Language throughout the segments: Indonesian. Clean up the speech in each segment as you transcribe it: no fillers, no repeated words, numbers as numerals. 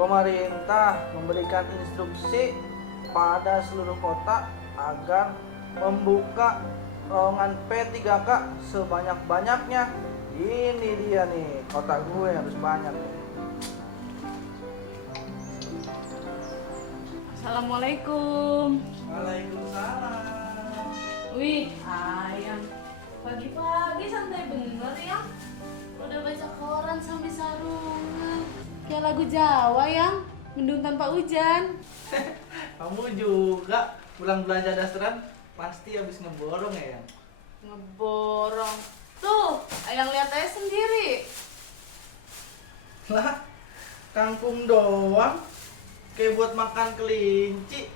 Pemerintah memberikan instruksi pada seluruh kota agar membuka lowongan P3K sebanyak-banyaknya. Ini dia nih, kota gue harus banyak nih. Assalamualaikum. Waalaikumsalam. Wih, ayam. Pagi-pagi santai bener ya. Udah baca koran sampai sarungan. Kayak lagu Jawa yang mendung tanpa hujan. Kamu juga pulang belanja dasaran pasti habis ngeborong ya, Yang? Ngeborong. Tuh, ayang lihat aja sendiri. Lah, kangkung doang. Kayak buat makan kelinci.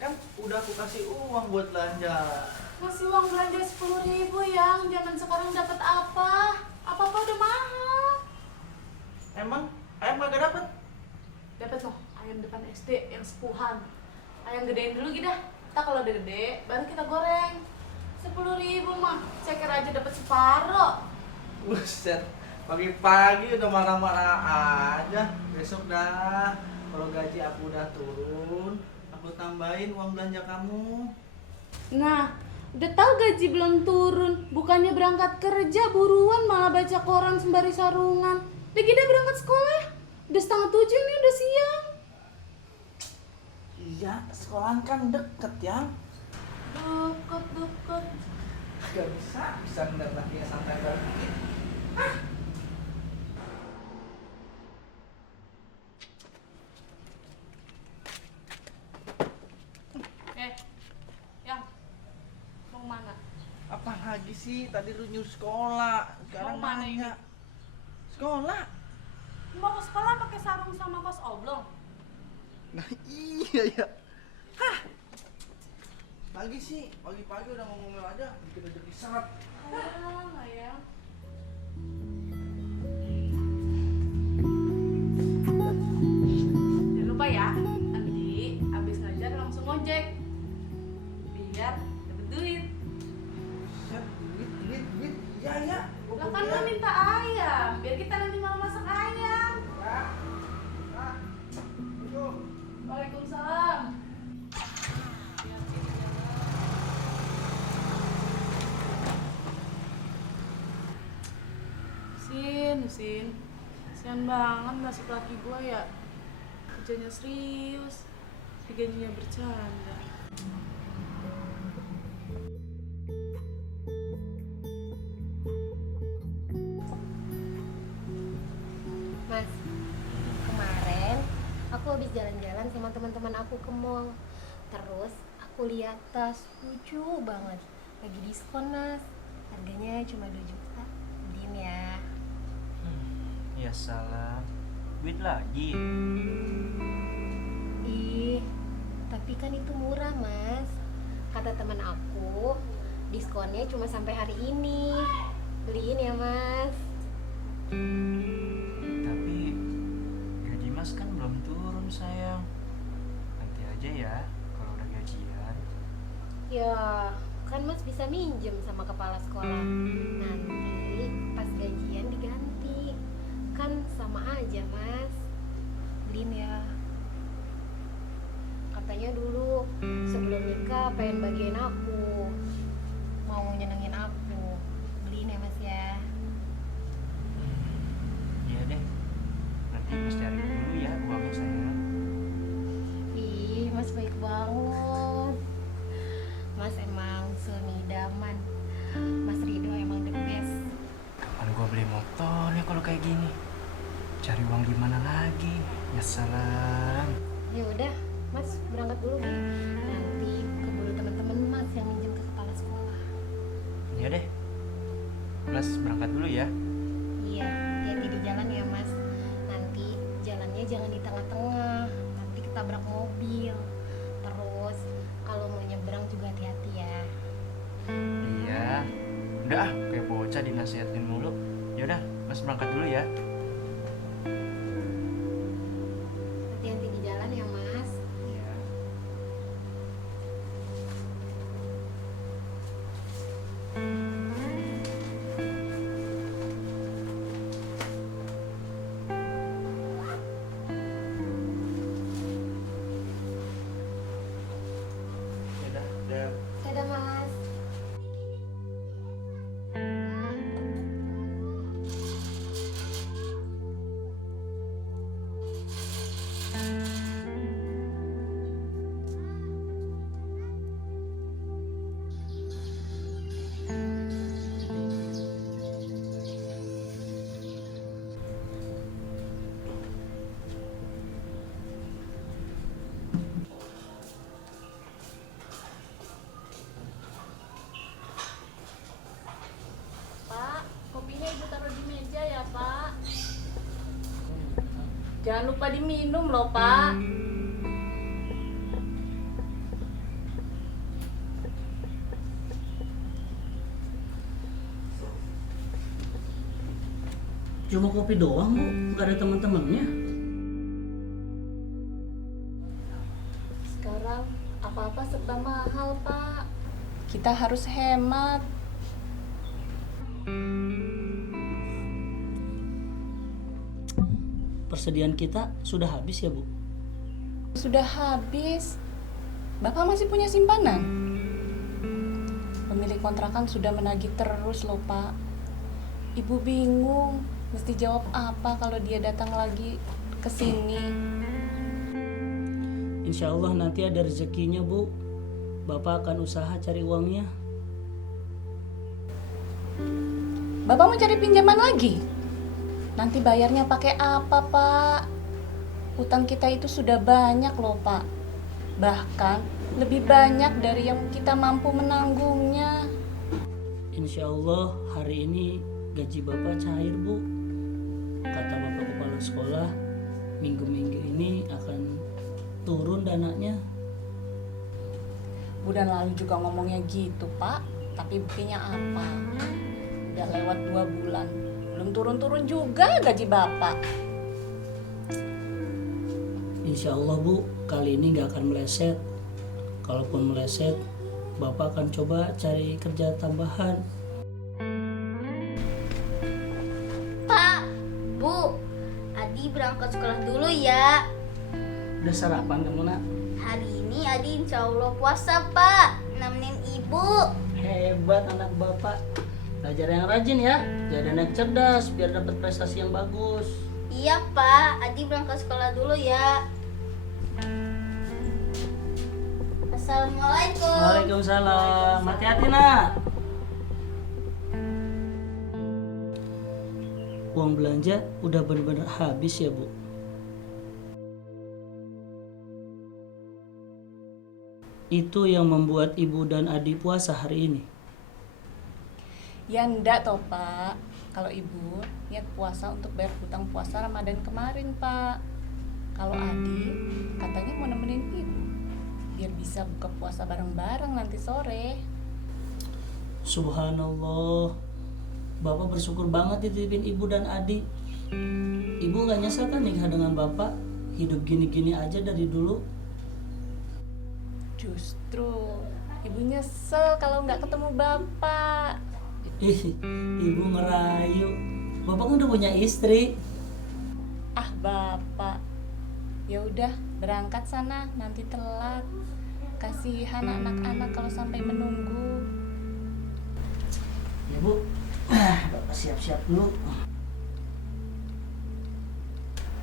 Kan udah aku kasih uang buat belanja. Masih uang belanja 10.000 yang zaman sekarang dapat apa? Apa-apa udah mahal. Emang ayam kagak dapet? Dapat loh, ayam depan SD yang sepuhan. Ayam gedein dulu gitu dah. Kita kalau udah gede, baru kita goreng. 10.000 mah, saya kira aja dapat separuh. Buset, pagi-pagi udah marah-marah aja. Besok dah, kalau gaji aku udah turun, aku tambahin uang belanja kamu. Nah, udah tahu gaji belum turun, bukannya berangkat kerja buruan malah baca koran sembari sarungan. Udah kita berangkat sekolah, udah 6:30 nih, udah siang. Iya, sekolahan kan deket ya. Deket. Gak bisa ngeliat lakinya santai banget. Yang mau mana? Apa lagi sih? Tadi lu nyuruh sekolah, sekarang Mau mana nanya. Sekolah? Mau ke sekolah pakai sarung sama kaos oblong? Nah iya ya. Hah? Lagi sih, pagi-pagi udah ngomongin aja, bikin rezeki seret. Nggak ya. Jangan lupa ya, nanti abis ngajar langsung ngojek biar dapet duit. Set, duit. Ya ya. Lah kan lo minta ayam, biar kita nanti malah masak ayam. Ya. Nah. Yuk. Waalaikumsalam. Sin, kasihan banget nasib laki gue ya. Kerjanya serius, digajinya bercanda. Mas, kemarin aku habis jalan-jalan sama teman-teman aku ke mall. Terus aku lihat tas lucu banget, lagi diskon mas. Harganya cuma 2 juta. Beliin ya. Ya salah, duit lagi. Ih, tapi kan itu murah mas. Kata teman aku, diskonnya cuma sampai hari ini. Beliin ya mas. Tapi gaji mas kan belum turun sayang. Nanti aja ya kalau udah gajian. Ya, kan mas bisa minjem sama kepala sekolah. Nanti pas gajian diganti. Kan sama aja mas. Beliin ya. Katanya dulu sebelum nikah pengen bagian aku, mau nyenengin aku. Beliin ya mas ya. Iya deh, nanti mas cari dulu ya uangnya sayang. Ih mas baik banget. Mas emang suami idaman. Mas Rido emang the best. Kapan gua beli motor ya kalau kayak gini? Cari uang gimana lagi? Ya salam. Ya udah mas berangkat dulu nih. Nanti keburu teman-teman mas yang minjem ke kepala sekolah. Iya deh, mas berangkat dulu ya. Iya, hati-hati di jalan ya mas. Nanti jalannya jangan di tengah-tengah, nanti ketabrak mobil. Terus kalau mau nyebrang juga hati-hati ya. Iya, udah ah, kayak bocah dinasihatin mulu. Yaudah, mas berangkat dulu ya. Hati-hati di jalan ya mas. Iya. Jangan lupa diminum loh, Pak. Cuma kopi doang bu, nggak ada teman-temannya. Sekarang apa-apa serba mahal, Pak. Kita harus hemat. Persediaan kita sudah habis ya bu? Sudah habis. Bapak masih punya simpanan? Pemilik kontrakan sudah menagih terus loh, Pak. Ibu bingung mesti jawab apa kalau dia datang lagi ke sini. Insya Allah nanti ada rezekinya bu. Bapak akan usaha cari uangnya. Bapak mau cari pinjaman lagi? Nanti bayarnya pakai apa, Pak? Utang kita itu sudah banyak loh, Pak. Bahkan lebih banyak dari yang kita mampu menanggungnya. Insya Allah hari ini gaji bapak cair bu. Kata bapak kepala sekolah, minggu-minggu ini akan turun dananya. Bulan lalu juga ngomongnya gitu, Pak. Tapi buktinya apa? Udah lewat 2 bulan. Belum turun-turun juga gaji Bapak. Insya Allah bu, kali ini gak akan meleset. Kalaupun meleset, bapak akan coba cari kerja tambahan. Pak, Bu, Adi berangkat sekolah dulu ya. Udah sarapan kamu nak? Hari ini Adi insya Allah puasa, Pak. Nemenin Ibu. Hebat anak bapak. Belajar yang rajin ya, jadi anak cerdas biar dapat prestasi yang bagus. Iya, Pak. Adi berangkat sekolah dulu ya. Assalamualaikum. Waalaikumsalam. Hati-hati nak. Uang belanja udah benar-benar habis ya bu. Itu yang membuat ibu dan adik puasa hari ini. Ya enggak toh, Pak. Kalau Ibu niat puasa untuk bayar hutang puasa Ramadan kemarin, Pak. Kalau Adi katanya mau nemenin Ibu biar bisa buka puasa bareng-bareng nanti sore. Subhanallah. Bapak bersyukur banget dititipin ibu dan adik. Ibu gak nyesel kan nikah dengan bapak? Hidup gini-gini aja dari dulu. Justru Ibu nyesel kalau nggak ketemu Bapak. Ih, ibu ngerayu. Bapak kan udah punya istri. Ah, Bapak. Ya udah, berangkat sana, nanti telat. Kasihan anak-anak kalau sampai menunggu. Ya bu, bapak siap-siap dulu.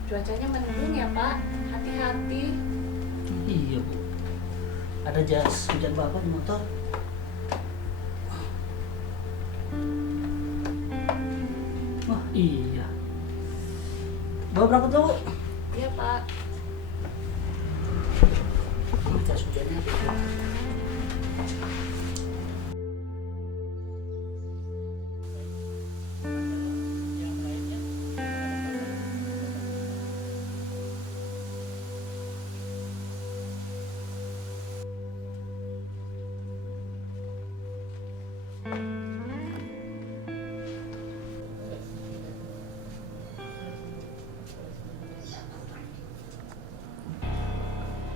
Cuacanya mendung ya, Pak. Hati-hati. Iya bu. Ada jas hujan bapak di motor. Wah iya. Bawa berangkat dulu. Iya, Pak. Jas hujannya.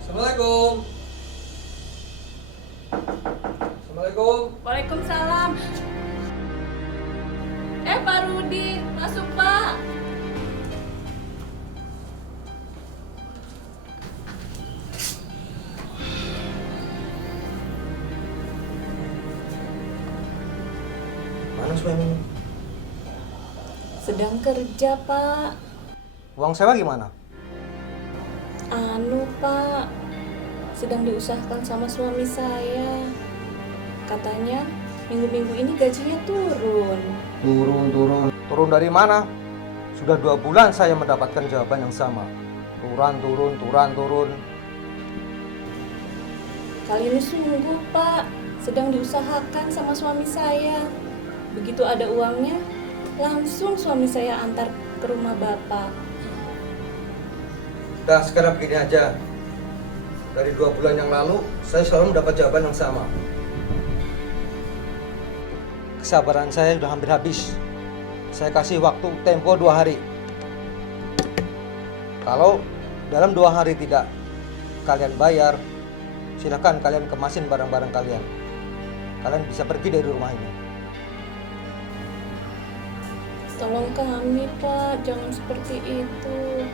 Assalamualaikum. Assalamualaikum. Waalaikumsalam. Pak Rudi, masuk, Pak. Mana suamimu? Sedang kerja, Pak. Uang sewa gimana? Pak, sedang diusahakan sama suami saya. Katanya minggu-minggu ini gajinya turun. Turun dari mana? Sudah 2 bulan saya mendapatkan jawaban yang sama. Turun. Kali ini sungguh, Pak. Sedang diusahakan sama suami saya. Begitu ada uangnya, langsung suami saya antar ke rumah Bapak. Udah sekarang begini aja. Dari 2 bulan yang lalu, saya selalu mendapat jawaban yang sama. Kesabaran saya sudah hampir habis. Saya kasih waktu tempo 2 hari. Kalau dalam 2 hari tidak kalian bayar, silakan kalian kemasin barang-barang kalian. Kalian bisa pergi dari rumah ini. Tolong kami, Pak, jangan seperti itu.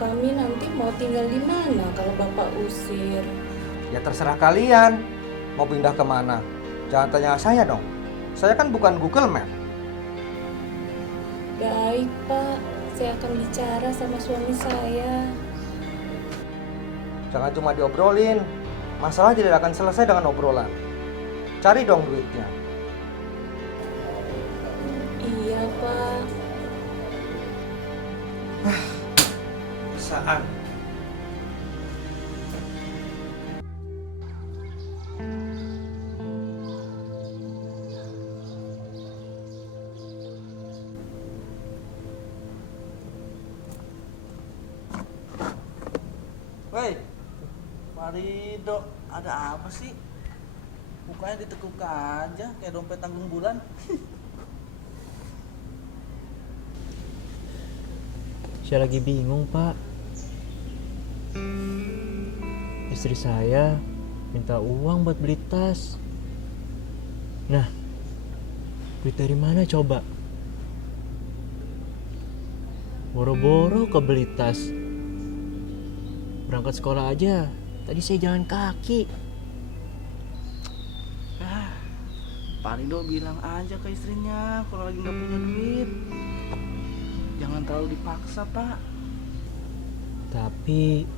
Kami nanti mau tinggal di mana kalau Bapak usir? Ya terserah kalian mau pindah kemana. Jangan tanya saya dong. Saya kan bukan Google Map. Baik, Pak. Saya akan bicara sama suami saya. Jangan cuma diobrolin. Masalah tidak akan selesai dengan obrolan. Cari dong duitnya. Iya, Pak. Saan. Woi, Pak Rido, ada apa sih? Mukanya ditekuk aja kayak dompet tanggung bulan. Saya lagi bingung, Pak. Istri saya minta uang buat beli tas. Nah, duit dari mana coba? Boro-boro ke beli tas. Berangkat sekolah aja, tadi saya jalan kaki. Pak Rido bilang aja ke istrinya kalau lagi nggak punya duit. Jangan terlalu dipaksa, Pak. Tapi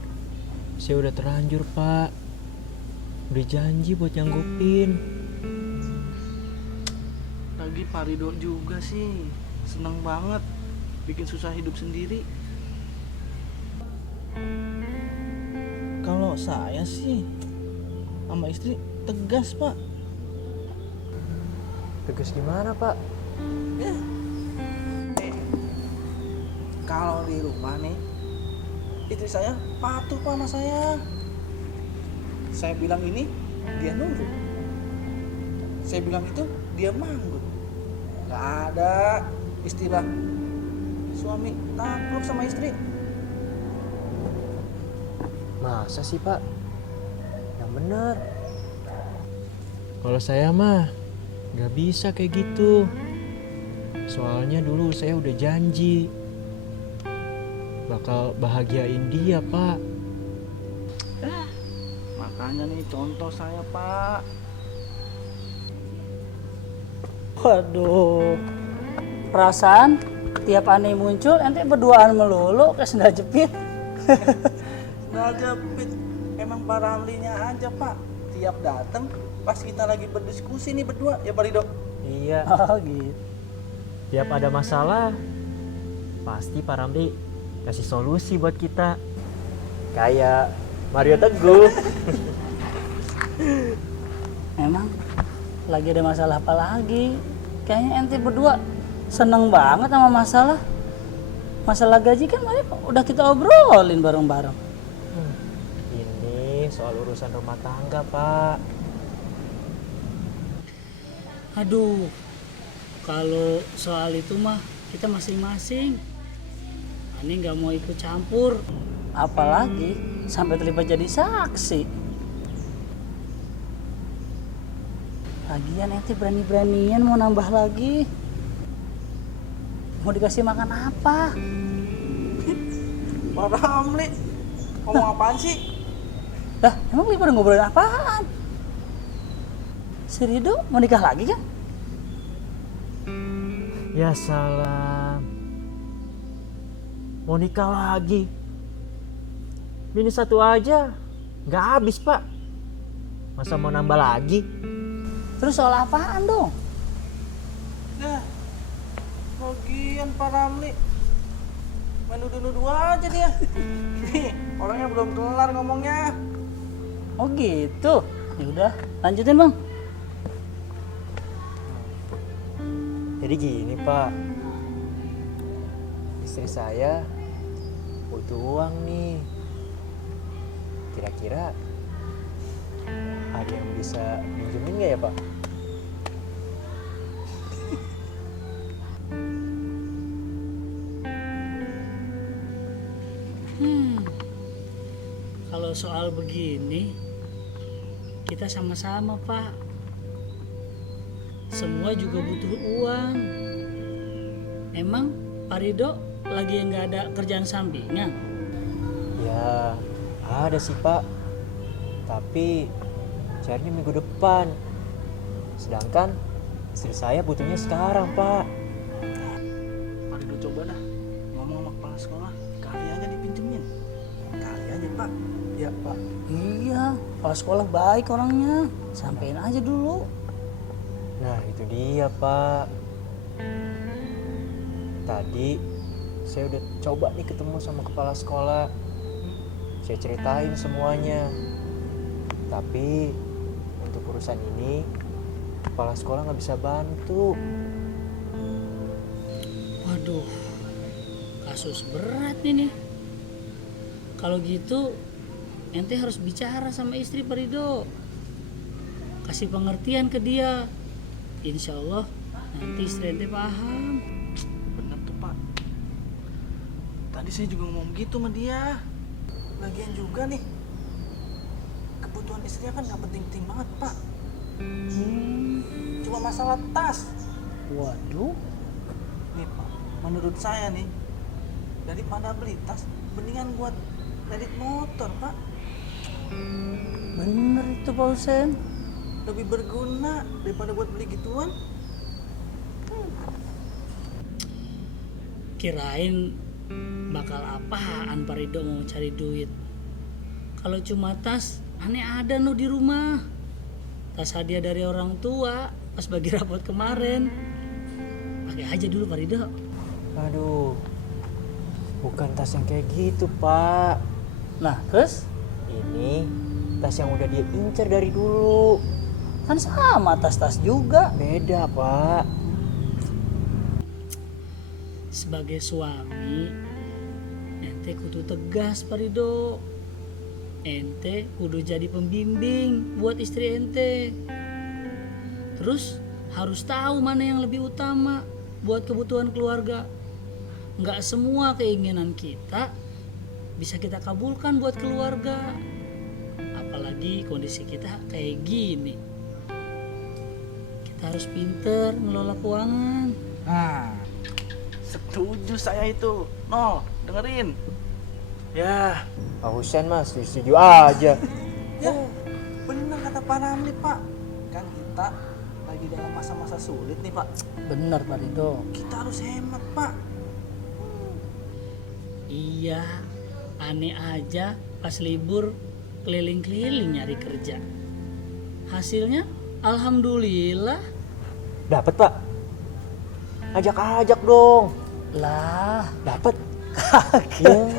saya udah terlanjur, Pak. Udah janji buat nyanggupin. Lagi Pak Rido juga sih seneng banget bikin susah hidup sendiri. Kalau saya sih sama istri tegas, Pak. Tegas gimana, Pak? Kalau di rumah nih, istri saya patuh Pak sama saya. Saya bilang ini, dia nurut. Saya bilang itu, dia manggut. Gak ada istilah suami takluk sama istri. Masa sih, Pak? Yang bener. Kalau saya mah gak bisa kayak gitu. Soalnya dulu saya udah janji bakal bahagiain dia, Pak. Makanya nih contoh saya, Pak. Waduh, perasaan tiap aneh muncul ente berduaan melulu kayak sendal jepit. Nggak jepit, emang Pak Ramlinya aja, Pak. Tiap datang pas kita lagi berdiskusi nih berdua, ya Pak Rido. Iya, Oh gitu. tiap ada masalah pasti Pak Ramli kasih solusi buat kita. Kayak Mario Teguh. Emang lagi ada masalah apa lagi? Kayaknya ente berdua seneng banget sama masalah. Masalah gaji kan kemarin udah kita obrolin bareng-bareng. Ini soal urusan rumah tangga, Pak. Aduh, kalau soal itu mah kita masing-masing. Ani nggak mau ikut campur, apalagi sampai terlibat jadi saksi. Lagian ente berani-beranian mau nambah lagi. Mau dikasih makan apa? Pak Ramli, ngomong apaan sih? Lah, emang lu pada ngobrolin apaan? Si Rido mau nikah lagi kan? Ya salam. Mau nikah lagi? Bini satu aja nggak habis, Pak. Masa mau nambah lagi? Terus soal apaan dong? Nah, bagian Pak Ramli main nuduh-nuduh aja dia. Nih, orangnya belum kelar ngomongnya. Oh gitu. Ya udah, lanjutin bang. Jadi gini, Pak. Istri saya butuh uang nih Kira-kira ada yang bisa minjemin nggak ya Pak? Kalau soal begini, kita sama-sama Pak. Semua juga butuh uang. Emang Pak Ridho lagi nggak ada kerjaan sampingan? Ya ada sih Pak, tapi carinya minggu depan. Sedangkan istri saya butuhnya sekarang Pak. Pak Ridho coba dah ngomong sama kepala sekolah, kali aja dipinjemin. Kali aja Pak. Ya Pak. Iya, kepala sekolah baik orangnya. Sampein aja dulu. Nah itu dia Pak. Tadi saya udah coba nih ketemu sama kepala sekolah. Saya ceritain semuanya. Tapi untuk urusan ini kepala sekolah nggak bisa bantu. Waduh, kasus berat ini. Kalau gitu, ente harus bicara sama istri Pak Ridho. Kasih pengertian ke dia. Insya Allah nanti istri ente paham. Bener tuh Pak. Tadi saya juga ngomong gitu sama dia. Lagian juga nih, kebutuhan istrinya kan gak penting-penting banget Pak. Cuma masalah tas. Waduh, Nih Pak, menurut saya nih, daripada beli tas, mendingan buat kredit motor Pak. bener itu Pak Husen. Lebih berguna daripada buat beli gituan. Kirain bakal apaan Pak Ridho mau cari duit. Kalau cuma tas, aneh ada no di rumah. Tas hadiah dari orang tua pas bagi rapot kemarin. Pakai aja dulu Pak Ridho. Aduh, bukan tas yang kayak gitu Pak. Nah terus? Ini tas yang udah dia incer dari dulu. Kan sama tas-tas juga. Beda Pak. Sebagai suami, ente kudu tegas Pak Ridho. Ente kudu jadi pembimbing buat istri ente. Terus harus tahu mana yang lebih utama buat kebutuhan keluarga. Nggak semua keinginan kita bisa kita kabulkan buat keluarga. Apalagi kondisi kita kayak gini. Kita harus pinter ngelola keuangan. Nah, setuju saya itu. Nol, dengerin. Ya, Pak Husen mas, setuju aja. ya bener kata Pak Ramli Pak. Kan kita lagi dalam masa-masa sulit nih Pak. Bener Pak Ridho. Kita harus hemat Pak. Iya, aneh aja pas libur keliling-keliling nyari kerja. Hasilnya alhamdulillah. Dapat Pak. Ajak-ajak dong. Lah, Dapat. kaget.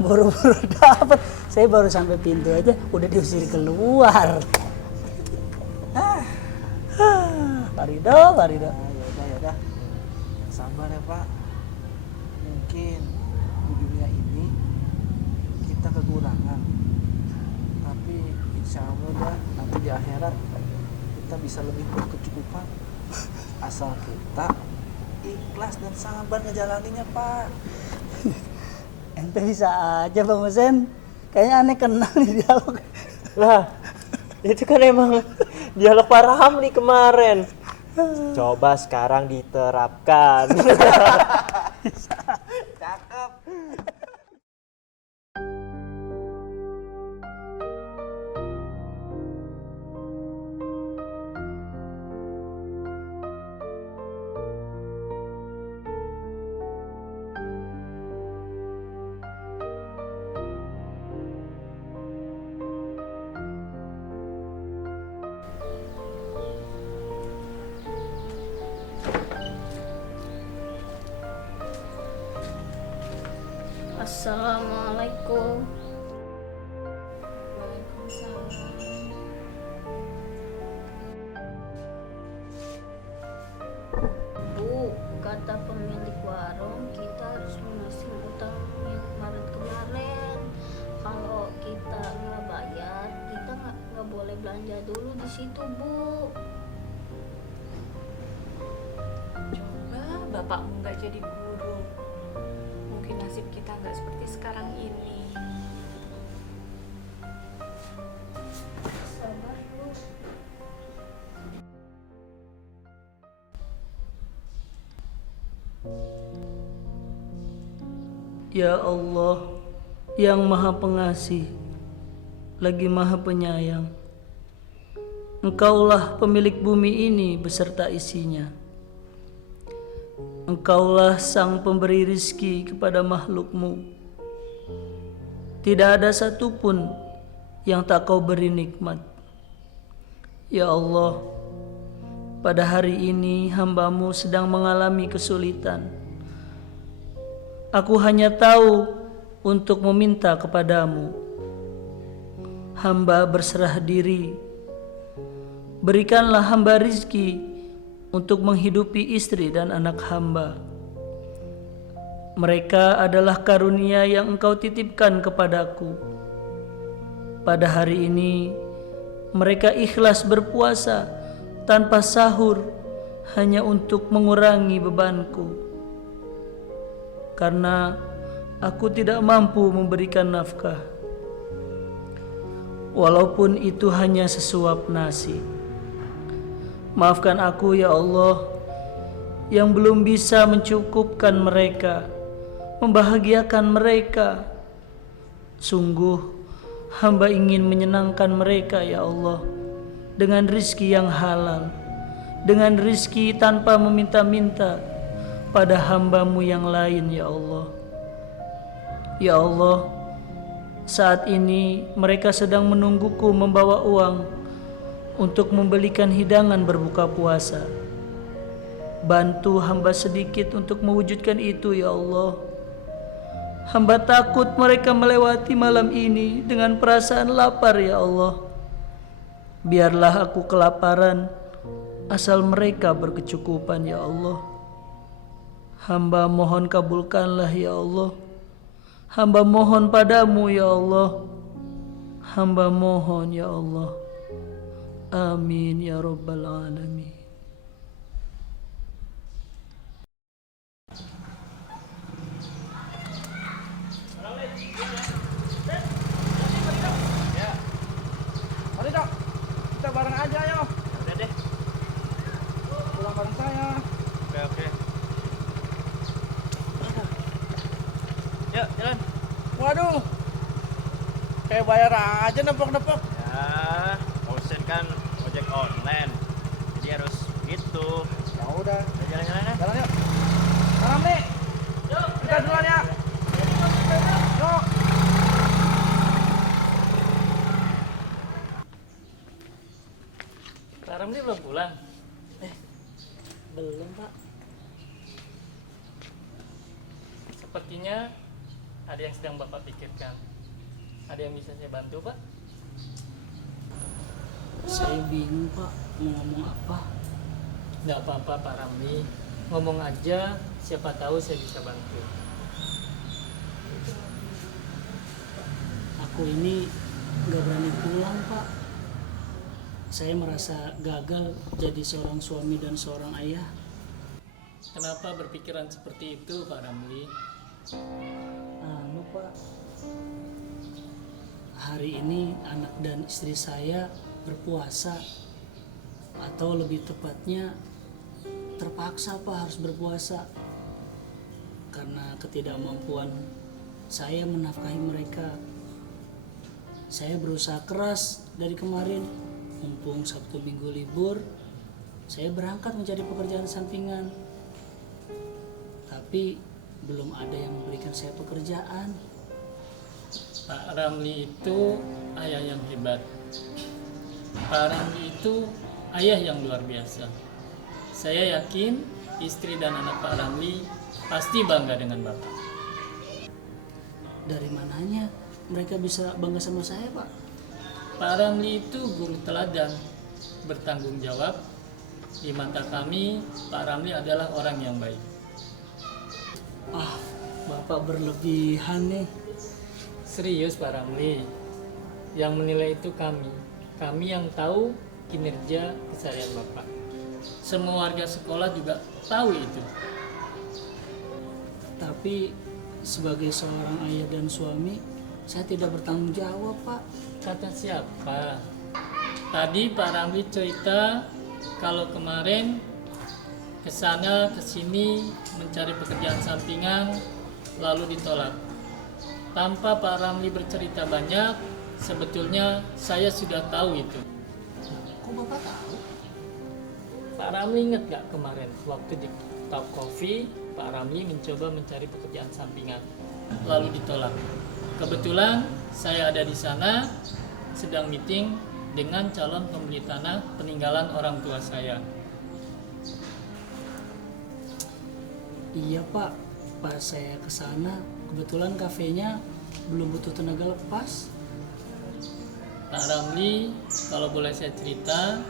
Buru-buru dapat. Saya baru sampai pintu aja udah diusir keluar. Pak Ridho, Pak Ridho. Nah, yaudah. Sabar ya Pak. Mungkin di dunia ini kita kekurangan. Tapi insya Allah dah nanti di akhirat kita bisa lebih berkecukupan. Asal kita ikhlas dan sabar ngejalaninnya Pak. Ente bisa aja Bang Husen. Kayaknya aneh kenal nih dialog. Lah, itu kan emang dialog Pak Ramli kemarin. Coba sekarang diterapkan. Cakep. Assalamualaikum. Bu, kata pemilik warung kita harus lunasin utang yang kemarin-kemarin. Kalau kita nggak bayar kerja dulu di situ, Bu. Coba bapakmu nggak jadi guru, mungkin nasib kita nggak seperti sekarang ini. Sabar, Bu. Ya Allah, yang Maha Pengasih, lagi Maha Penyayang. Engkaulah pemilik bumi ini beserta isinya. Engkaulah sang pemberi rizki kepada makhlukmu. Tidak ada satupun yang tak kau beri nikmat. Ya Allah, pada hari ini hamba-Mu sedang mengalami kesulitan. Aku hanya tahu untuk meminta kepadamu. Hamba berserah diri. Berikanlah hamba rizki untuk menghidupi istri dan anak hamba. Mereka adalah karunia yang Engkau titipkan kepadaku. Pada hari ini, mereka ikhlas berpuasa tanpa sahur hanya untuk mengurangi bebanku. Karena aku tidak mampu memberikan nafkah. Walaupun itu hanya sesuap nasi. Maafkan aku ya Allah yang belum bisa mencukupkan mereka, membahagiakan mereka. Sungguh hamba ingin menyenangkan mereka ya Allah dengan rizki yang halal, dengan rizki tanpa meminta-minta pada hamba-Mu yang lain ya Allah. Ya Allah, saat ini mereka sedang menungguku membawa uang untuk membelikan hidangan berbuka puasa. Bantu hamba sedikit untuk mewujudkan itu ya Allah. Hamba takut mereka melewati malam ini dengan perasaan lapar ya Allah. Biarlah aku kelaparan asal mereka berkecukupan ya Allah. Hamba mohon kabulkanlah ya Allah. Hamba mohon padamu ya Allah. Hamba mohon ya Allah. Amin ya rabbal alamin. Mari dok, kita bareng aja yo. Udah deh. Pulang bareng saya. Oke. Yuk, jalan. Waduh, kayak bayar aja nepok-nepok. Ya, bosen kan ojek online. Jadi harus gitu. Ya udah, Jalan-jalan ya. jalan yuk. Salam nih. Yuk, kita duluan ya. Yuk. Pak Ramli belum pulang? Belum Pak. Sepertinya ada yang sedang Bapak pikirkan. Ada yang bisa saya bantu, Pak? Saya bingung Pak, mau ngomong apa? Nggak apa-apa, Pak Ramli. Ngomong aja, siapa tahu saya bisa bantu. Aku ini gak berani pulang Pak. Saya merasa gagal jadi seorang suami dan seorang ayah. Kenapa berpikiran seperti itu, Pak Ramli? Pak, hari ini anak dan istri saya berpuasa, atau lebih tepatnya terpaksa Pak harus berpuasa karena ketidakmampuan saya menafkahi mereka. Saya berusaha keras dari kemarin, mumpung Sabtu Minggu libur, saya berangkat mencari pekerjaan sampingan. Tapi belum ada yang memberikan saya pekerjaan. Pak Ramli itu ayah yang hebat. Pak Ramli itu ayah yang luar biasa. Saya yakin istri dan anak Pak Ramli pasti bangga dengan Bapak. Dari mananya mereka bisa bangga sama saya, Pak? Pak Ramli itu guru teladan, bertanggung jawab. Di mata kami, Pak Ramli adalah orang yang baik. Bapak berlebihan nih. Serius Pak Ramli, yang menilai itu kami. Kami yang tahu kinerja keseharian Bapak. Semua warga sekolah juga tahu itu. Tapi sebagai seorang ayah dan suami, saya tidak bertanggung jawab, Pak. Kata siapa? Tadi Pak Ramli cerita kalau kemarin kesana kesini mencari pekerjaan sampingan lalu ditolak. Tanpa Pak Ramli bercerita banyak, sebetulnya saya sudah tahu itu. Kok Bapak tahu? Pak Ramli ingat gak kemarin waktu di Top Coffee, Pak Ramli mencoba mencari pekerjaan sampingan lalu ditolak. Kebetulan saya ada di sana sedang meeting dengan calon pembeli tanah peninggalan orang tua saya. Iya, Pak. Pas saya ke sana, kebetulan kafenya belum butuh tenaga lepas. Pak Ramli, kalau boleh saya cerita,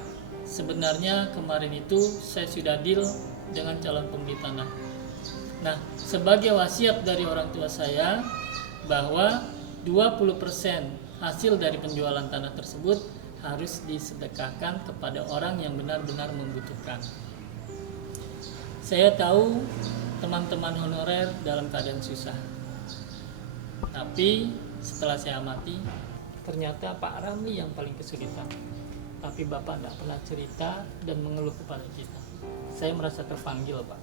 sebenarnya kemarin itu saya sudah deal dengan calon pembeli tanah. Nah, sebagai wasiat dari orang tua saya bahwa 20% hasil dari penjualan tanah tersebut harus disedekahkan kepada orang yang benar-benar membutuhkan. Saya tahu teman-teman honorer dalam keadaan susah. Tapi setelah saya amati, ternyata Pak Ramli yang paling kesulitan. Tapi Bapak tidak pernah cerita dan mengeluh kepada kita. Saya merasa terpanggil, Pak.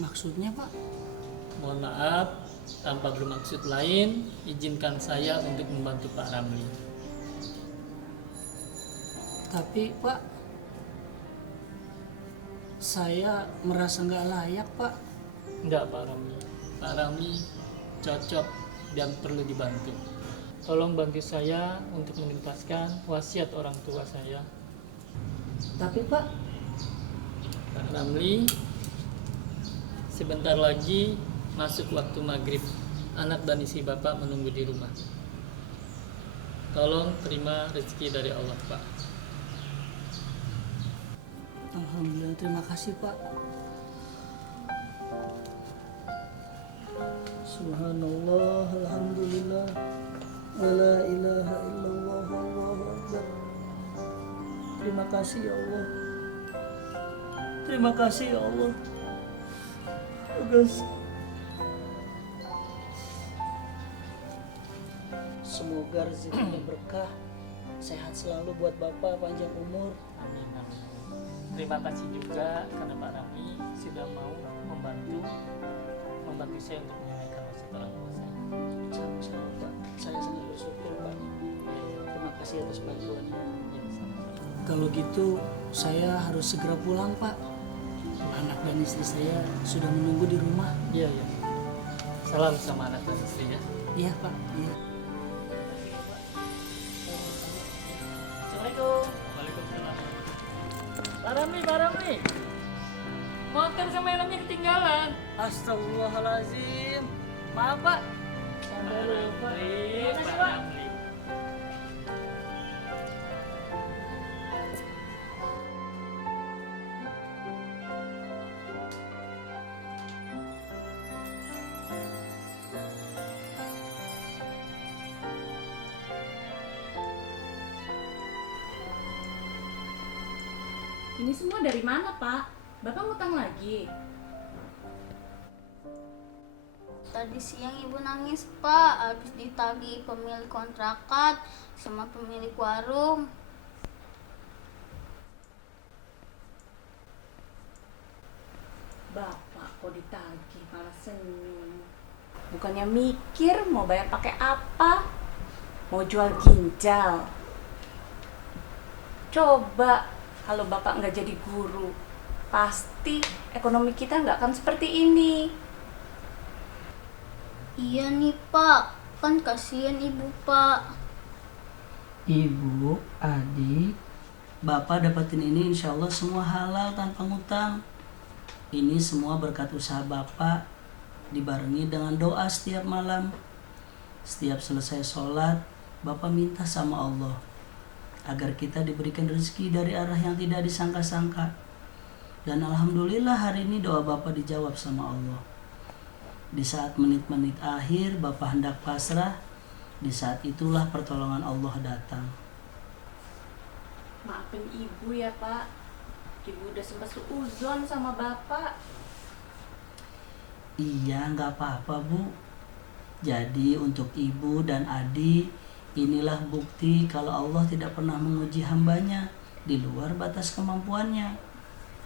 Maksudnya, Pak? Mohon maaf, tanpa bermaksud lain, izinkan saya untuk membantu Pak Ramli. Tapi, Pak, saya merasa nggak layak, Pak. Enggak, Pak Ramli. Pak Ramli cocok dan perlu dibantu. Tolong bantu saya untuk menuntaskan wasiat orang tua saya. Tapi, Pak, Pak Ramli, sebentar lagi masuk waktu maghrib. Anak dan istri Bapak menunggu di rumah. Tolong terima rezeki dari Allah, Pak. alhamdulillah, terima kasih, Pak. Subhanallah, alhamdulillah, la ilaha illallah, Allahu akbar. Terima kasih ya Allah. Terima kasih ya Allah. Bagus. Semoga rezekinya berkah, sehat selalu buat Bapak, panjang umur. Amin, amin. Terima kasih juga karena Pak Ramli sudah mau membantu saya untuk menunaikan wasiat orang tua saya. Sama-sama, Pak. Saya sangat bersyukur, Pak. Terima kasih atas bantuannya. Ya, sama-sama. Kalau gitu, saya harus segera pulang, Pak. Anak dan istri saya sudah menunggu di rumah. Iya, iya. Salam sama anak dan istri ya. Iya, Pak. Iya. Assalamualaikum. Waalaikumsalam. Pak Ramli. Motor sama helmnya ketinggalan. Astagfirullahaladzim. Maaf, Pak. Sampai lupa. Pak Ramli. Ini semua dari mana, Pak? Bapak ngutang lagi? Tadi siang ibu nangis, Pak, habis ditagih pemilik kontrakan sama pemilik warung. Bapak kok ditagih malah senyum. Bukannya mikir mau bayar pakai apa? Mau jual ginjal? Coba kalau Bapak nggak jadi guru, pasti ekonomi kita nggak akan seperti ini. Iya nih, Pak, kan kasihan ibu, Pak. Ibu, adik, Bapak dapetin ini insya Allah semua halal tanpa ngutang. Ini semua berkat usaha Bapak, dibarengi dengan doa setiap malam. Setiap selesai sholat, Bapak minta sama Allah agar kita diberikan rezeki dari arah yang tidak disangka-sangka. Dan alhamdulillah hari ini doa Bapak dijawab sama Allah. Di saat menit-menit akhir Bapak hendak pasrah, di saat itulah pertolongan Allah datang. Maafin ibu ya Pak. Ibu udah sempat suuzon sama Bapak. Iya, nggak apa-apa Bu. Jadi untuk ibu dan Adi, inilah bukti kalau Allah tidak pernah menguji hambanya di luar batas kemampuannya.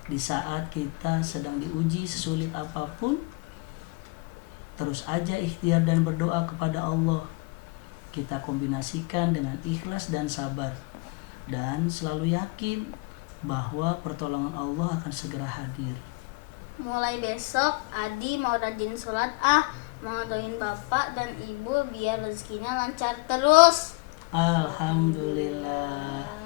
Di saat kita sedang diuji sesulit apapun, terus aja ikhtiar dan berdoa kepada Allah. Kita kombinasikan dengan ikhlas dan sabar. Dan selalu yakin bahwa pertolongan Allah akan segera hadir. Mulai besok Adi mau rajin sholat mau doain bapak dan ibu biar rezekinya lancar terus. Alhamdulillah.